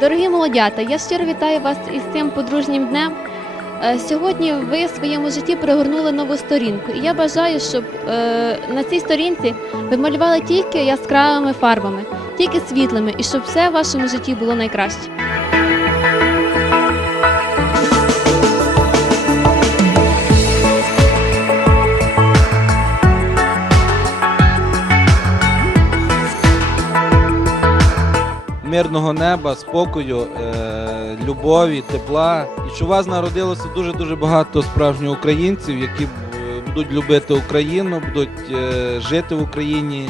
Дорогі молодята, я щиро вітаю вас із цим подружнім днем. Е, Сьогодні ви в своєму житті пригорнули нову сторінку. І я бажаю, щоб е, на цій сторінці ви малювали тільки яскравими фарбами, тільки світлими, і щоб все в вашому житті було найкраще. Мирного неба, спокою, е, любові, тепла. І що у вас народилося дуже дуже багато справжніх українців, які будуть любити Україну, будуть е, жити в Україні.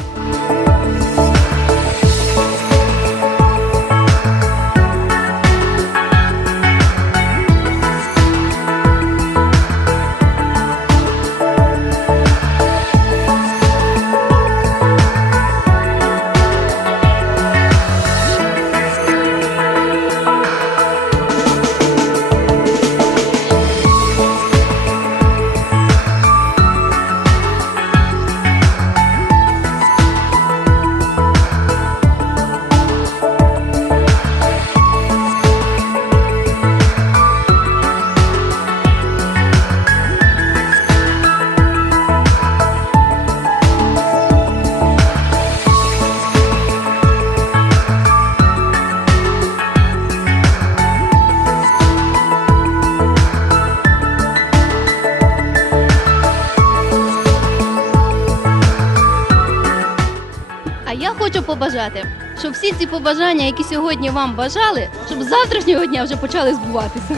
Хочу побажати, щоб всі ці побажання, які сьогодні вам бажали, щоб з завтрашнього дня вже почали збуватися.